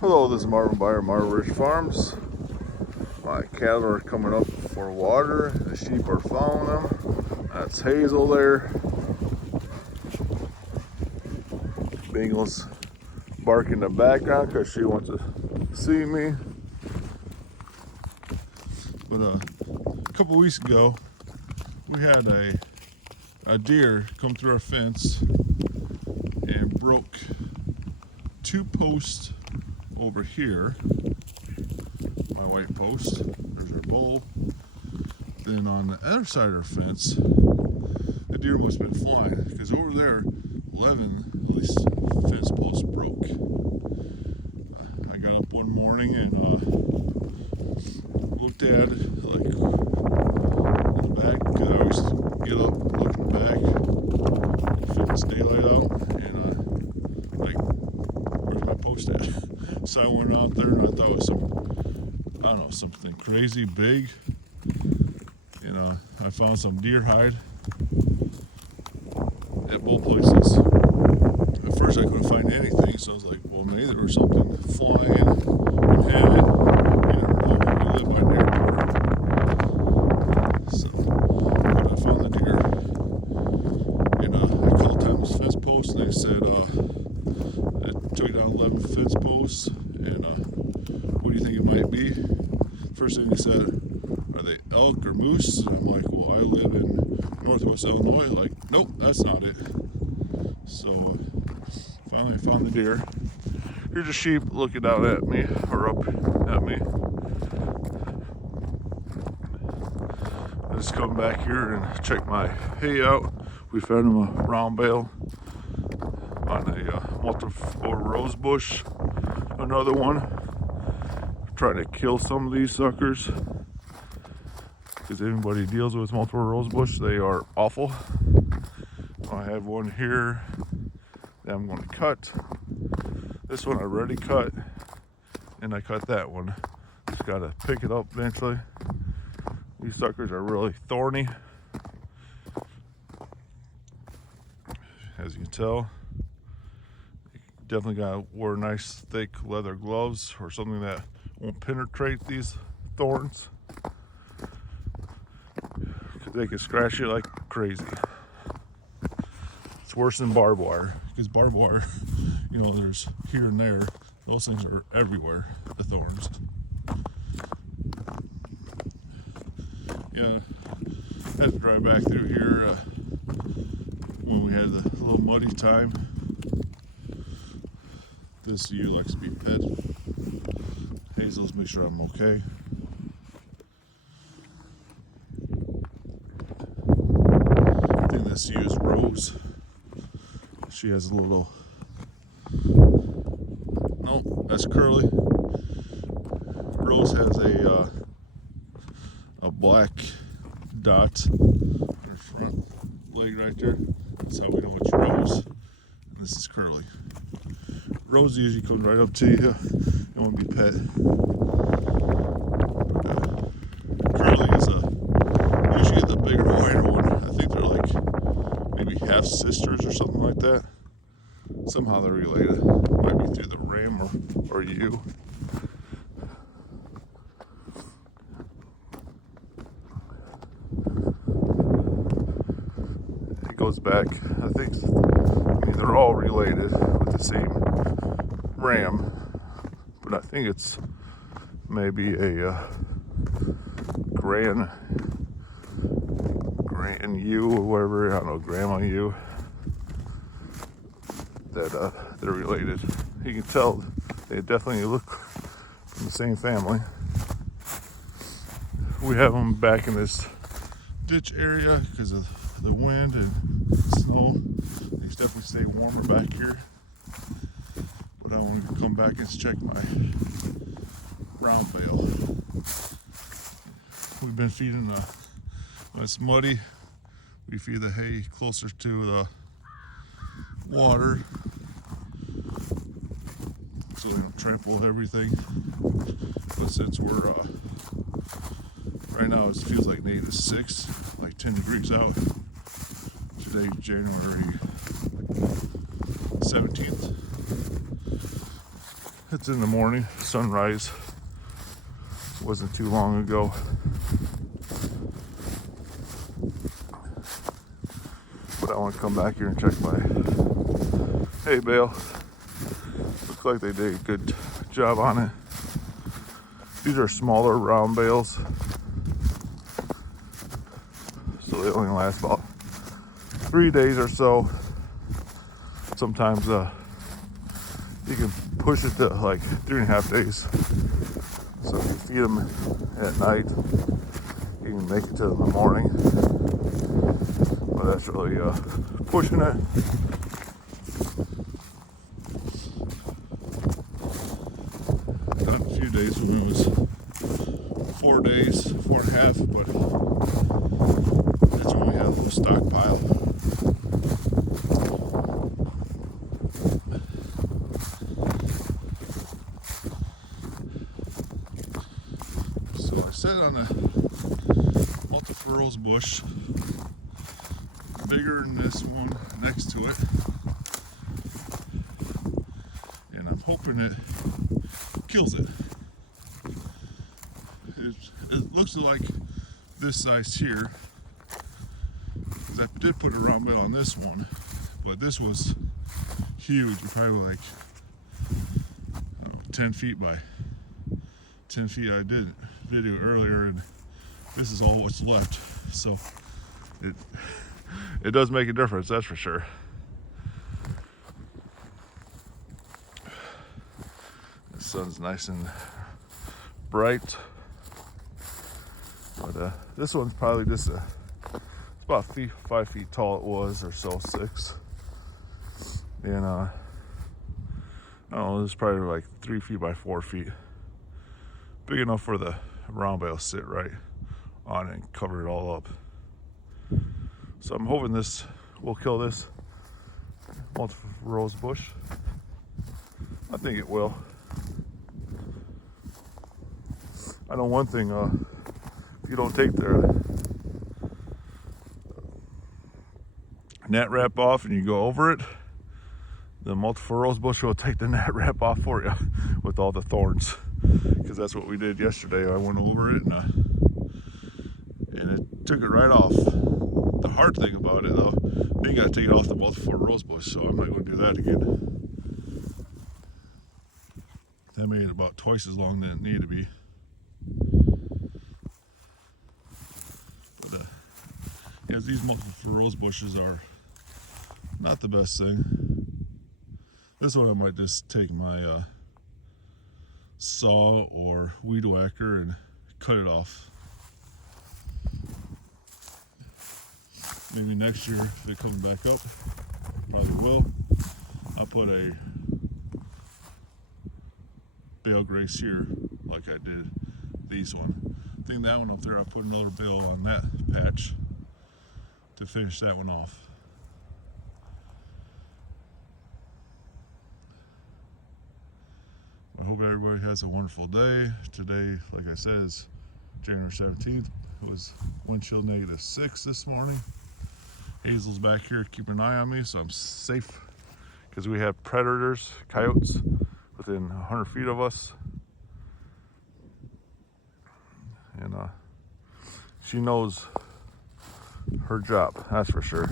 Hello, this is Marvin Byer, Marvin Ridge Farms. My cattle are coming up for water. The sheep are following them. That's Hazel there. Bingle's barking in the background because she wants to see me. But a couple weeks ago, we had a deer come through our fence and broke two posts over here. My white post, there's our bull. Then on the other side of our fence, the deer must have been flying because over there, 11 at least fence posts broke. I got up one morning and looked at it, like in the back, because I always get up, look in the back, feel it's daylight out, and like, where's my post at? So I went out there and I thought it was I don't know, something crazy big. I found some deer hide at both places. At first I couldn't find anything, so I was like, well, maybe there was something flying and had it. You never know, we live by an airport. So, but I found the deer, and I called Thomas Fence Post, and they said, I took down 11 fence posts, and what do you think it might be? First thing he said, are they elk or moose? And I'm like, well, I live in Northwest Illinois. Like, nope, that's not it. So finally found the deer. Here's a sheep looking out at me, or up at me. I just come back here and check my hay out. We fed him a round bale on a multiflora rose bush. Another one. Trying to kill some of these suckers, because anybody deals with multiple rosebush, they are awful. I have one here that I'm going to cut. This one I already cut, and I cut that one. Just got to pick it up eventually. These suckers are really thorny, as you can tell. You definitely got to wear nice thick leather gloves or something that won't penetrate these thorns, because they can scratch you like crazy. It's worse than barbed wire, because barbed wire, there's here and there. Those things are everywhere, the thorns. Yeah, I had to drive back through here when we had the little muddy time. This ewe likes to be pet. Hazel's make sure I'm okay. I think this ewe is Rose. She has a little. Nope, that's Curly. Rose has a black dot on her front leg right there. That's how we know it's Rose. And this is Curly. Rose usually comes right up to you and won't be pet. But Curly is usually the bigger, whiter one. I think they're like maybe half sisters or something like that. Somehow they're related. Might be through the ram or ewe. It goes back, I think they're all related with the same ram, but I think it's maybe a grand ewe or whatever, I don't know, grandma ewe, that they're related. You can tell they definitely look from the same family. We have them back in this ditch area because of the wind and snow. They definitely stay warmer back here. But I want to come back and check my round bale. We've been feeding when it's muddy, we feed the hay closer to the water so they don't trample everything. But since we're right now, it feels like -6, like 10 degrees out. Today, January 17th. It's in the morning, sunrise. It wasn't too long ago. But I want to come back here and check my hay bale. Looks like they did a good job on it. These are smaller round bales, so they only last about 3 days or so. Sometimes you can push it to like 3.5 days. So if you feed them at night, you can make it to the morning. But that's really pushing it. Not a few days when it was 4 days, 4.5, but that's when we had a little stockpile. So I set it on a multiflora bush, bigger than this one next to it, and I'm hoping it kills it. It looks like this size here, because I did put a round bale on this one, but this was huge, probably like, I don't know, 10 feet by 10 feet. I did a video earlier, and this is all what's left, so it does make a difference, that's for sure. The sun's nice and bright, but this one's probably just it's about 5 feet tall. It was, or so, 6, and I don't know, this is probably like 3 feet by 4 feet, big enough for the round bale to sit right on it and cover it all up. So I'm hoping this will kill this multiflora bush. I think it will. I know one thing, if you don't take the net wrap off and you go over it, the multiflora bush will take the net wrap off for you with all the thorns, because that's what we did yesterday. I went over it and it took it right off. The hard thing about it, though, you got to take it off the multiflora bush, so I'm not going to do that again. That made it about twice as long than it needed to be. But yes, these multiflora bushes are not the best thing. This one I might just take my saw or weed whacker and cut it off. Maybe next year, if they're coming back up, probably will. I'll put a bale grace here, like I did these one. I think that one up there, I'll put another bale on that patch to finish that one off. I hope everybody has a wonderful day. Today, like I said, is January 17th. It was wind chill -6 this morning. Hazel's back here keeping an eye on me, so I'm safe, because we have predators, coyotes, within 100 feet of us. And she knows her job, that's for sure.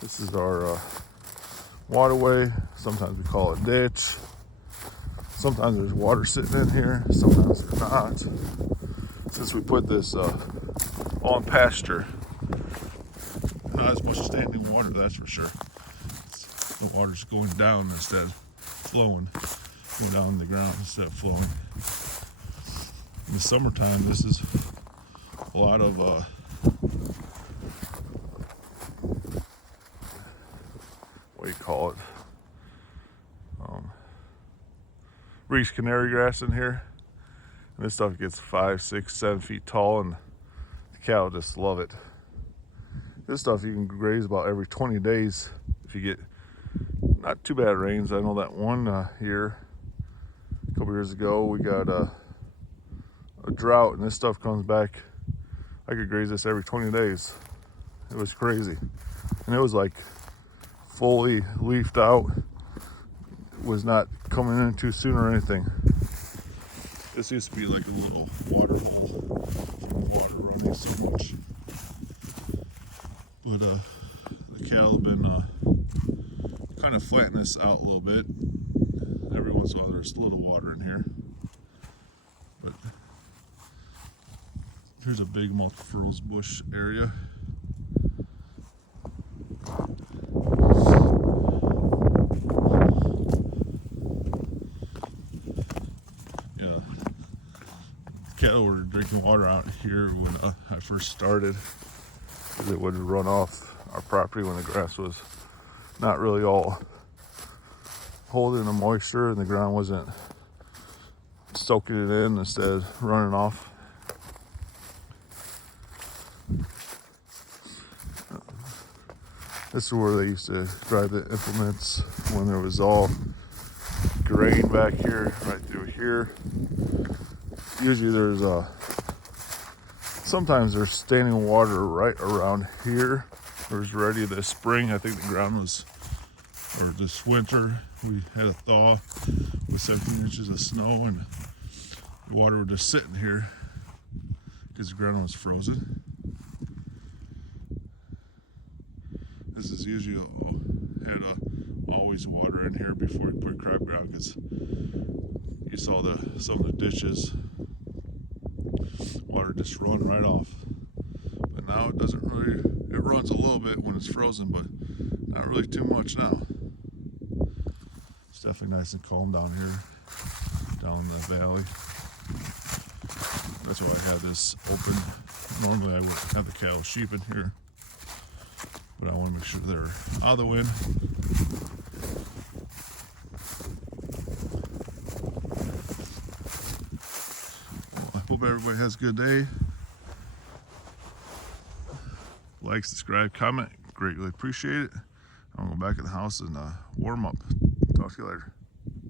This is our waterway. Sometimes we call it ditch. Sometimes there's water sitting in here, sometimes there's not. Since we put this on pasture, not as much standing water, that's for sure. The water's going down instead of flowing, going down the ground instead of flowing. In the summertime, this is a lot of what do you call it? Reese canary grass in here. And this stuff gets 5, 6, 7 feet tall, and the cow just love it. This stuff you can graze about every 20 days if you get not too bad rains. I know that one year, a couple years ago, we got a drought, and this stuff comes back. I could graze this every 20 days. It was crazy. And it was like fully leafed out. Was not coming in too soon or anything. This used to be like a little waterfall from water running so much. But the cattle have been kind of flattening this out a little bit. Every once in a while there's a little water in here. But here's a big multiflora bush area. Cattle were drinking water out here when I first started, because it would run off our property when the grass was not really all holding the moisture and the ground wasn't soaking it in, instead of running off. This is where they used to drive the implements when there was all grain back here, right through here. Usually there's sometimes there's standing water right around here. It was ready this spring. I think the ground was, or this winter, we had a thaw with 17 inches of snow, and the water was just sitting here because the ground was frozen. This is usually always water in here before you put crab ground, because you saw some of the ditches. Water just run right off. But now it doesn't really, it runs a little bit when it's frozen, but not really too much now. It's definitely nice and calm down here, down the valley. That's why I have this open. Normally I would have the cattle, sheep in here, but I want to make sure they're out of the wind. Hope everybody has a good day. Like, subscribe, comment, greatly appreciate it. I'm going to go back in the house and warm up. Talk to you later.